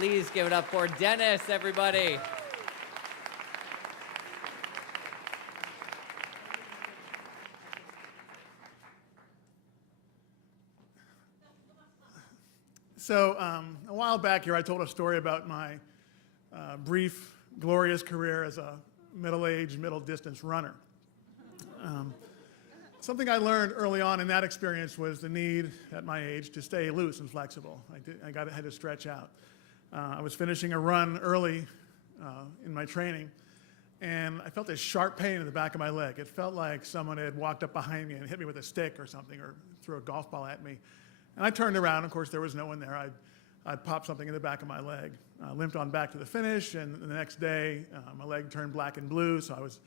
Please give it up for Dennis, everybody. So a while back here, I told a story about my brief, glorious career as a middle-aged, middle-distance runner. Something I learned early on in that experience was the need, at my age, to stay loose and flexible. I had to stretch out. I was finishing a run early in my training, and I felt this sharp pain in the back of my leg. It felt like someone had walked up behind me and hit me with a stick or something, or threw a golf ball at me. And I turned around. Of course, there was no one there. I'd popped something in the back of my leg. Limped on back to the finish, and the next day, my leg turned black and blue, so I was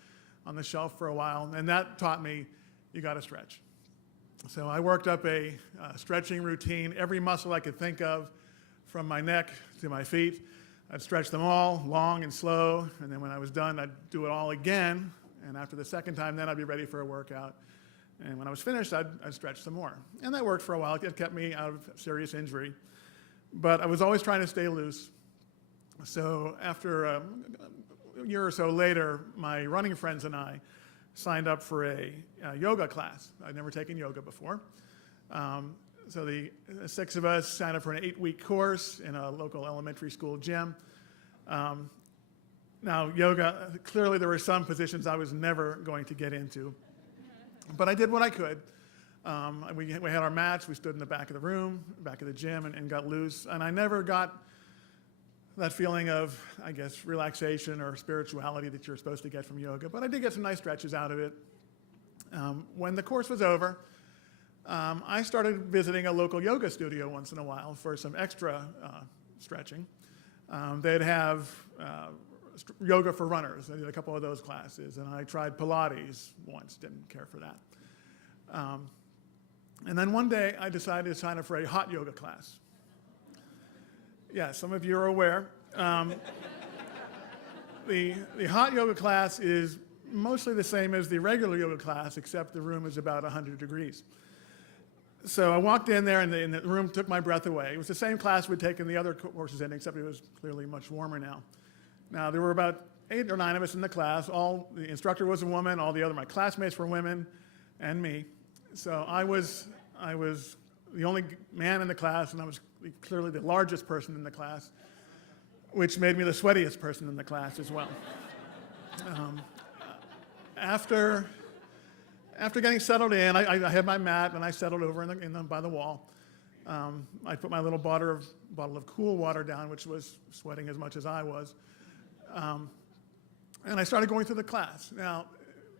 on the shelf for a while. And that taught me, you got to stretch. So I worked up a stretching routine, every muscle I could think of, from my neck to my feet. I'd stretch them all, long and slow, and then when I was done, I'd do it all again. And after the second time, then I'd be ready for a workout. And when I was finished, I'd stretch some more. And that worked for a while. It kept me out of serious injury. But I was always trying to stay loose. So after a year or so later, my running friends and I signed up for a yoga class. I'd never taken yoga before. So the 6 of us signed up for an 8-week course in a local elementary school gym. Now, yoga, clearly there were some positions I was never going to get into. But I did what I could. We had our mats. We stood in the back of the room, back of the gym, and got loose. And I never got that feeling of, I guess, relaxation or spirituality that you're supposed to get from yoga. But I did get some nice stretches out of it. When the course was over, I started visiting a local yoga studio once in a while for some extra stretching. They'd have yoga for runners. I did a couple of those classes, and I tried Pilates once, didn't care for that. And then one day I decided to sign up for a hot yoga class. Yeah, some of you are aware. The hot yoga class is mostly the same as the regular yoga class, except the room is about 100 degrees. So I walked in there, and the room took my breath away. It was the same class we'd taken the other courses in, except it was clearly much warmer now. Now, there were about 8 or 9 of us in the class. The instructor was a woman. All the other, my classmates were women, and me. So I was the only man in the class, and I was clearly the largest person in the class, which made me the sweatiest person in the class as well. After getting settled in, I had my mat, and I settled over by the wall. I put my little bottle of cool water down, which was sweating as much as I was. And I started going through the class. Now,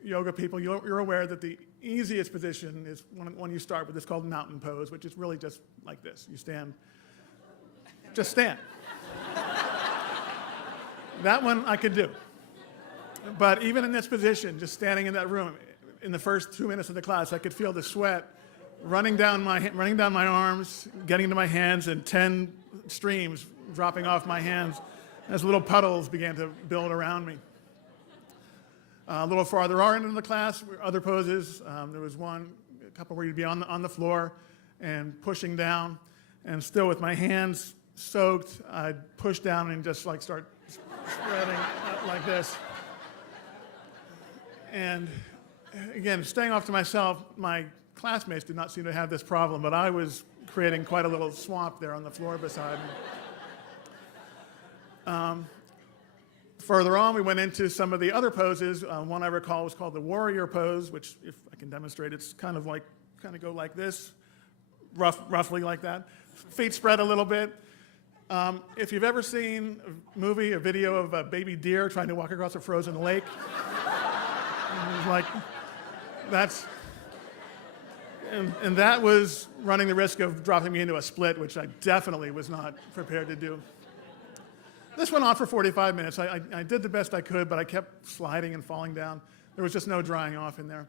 yoga people, you're aware that the easiest position is when you start with. It's called mountain pose, which is really just like this. You stand, just stand. That one I could do. But even in this position, just standing in that room, in the first 2 minutes of the class, I could feel the sweat running down my arms, getting to my hands, and 10 streams dropping off my hands as little puddles began to build around me. A little farther on in the class, other poses. There was a couple where you'd be on the floor and pushing down, and still with my hands soaked, I'd push down and just like start spreading like this. And again, staying off to myself, my classmates did not seem to have this problem, but I was creating quite a little swamp there on the floor beside me. Further on, we went into some of the other poses. One I recall was called the warrior pose, which, if I can demonstrate, it's kind of go like this, roughly like that. Feet spread a little bit. If you've ever seen a video of a baby deer trying to walk across a frozen lake, and that was running the risk of dropping me into a split, which I definitely was not prepared to do. This went on for 45 minutes. I did the best I could, but I kept sliding and falling down. There was just no drying off in there.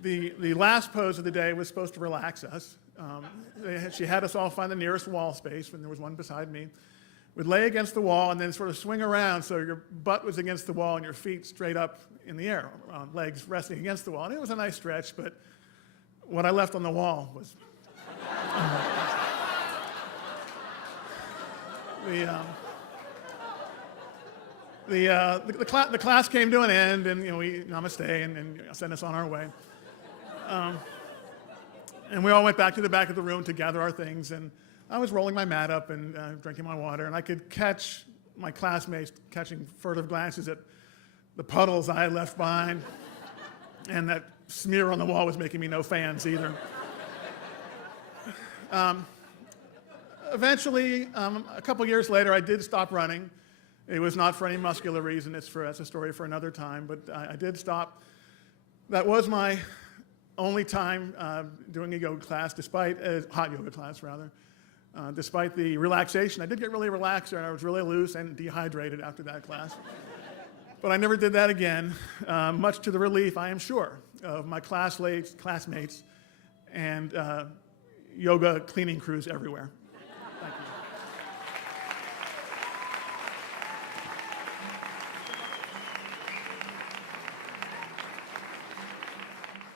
The last pose of the day was supposed to relax us. She had us all find the nearest wall space, and there was one beside me. We'd lay against the wall and then sort of swing around so your butt was against the wall and your feet straight up in the air, legs resting against the wall. And it was a nice stretch, but what I left on the wall was... The class came to an end, and we namaste and sent us on our way. And we all went back to the back of the room to gather our things, and I was rolling my mat up and drinking my water, and I could catch my classmates catching furtive glances at the puddles I had left behind, and that smear on the wall was making me no fans either. Eventually, a couple years later, I did stop running. It was not for any muscular reason. That's a story for another time, but I did stop. That was my only time doing a yoga class, despite a hot yoga class, rather. Despite the relaxation, I did get really relaxed, and I was really loose and dehydrated after that class. But I never did that again, much to the relief, I am sure, of my classmates and yoga cleaning crews everywhere.